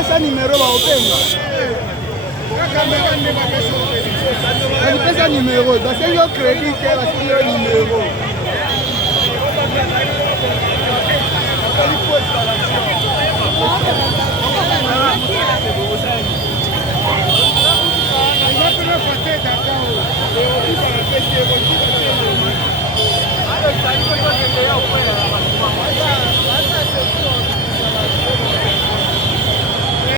Esa numero va openga. Esa numero, va ser yo crédit que va ser yo numero.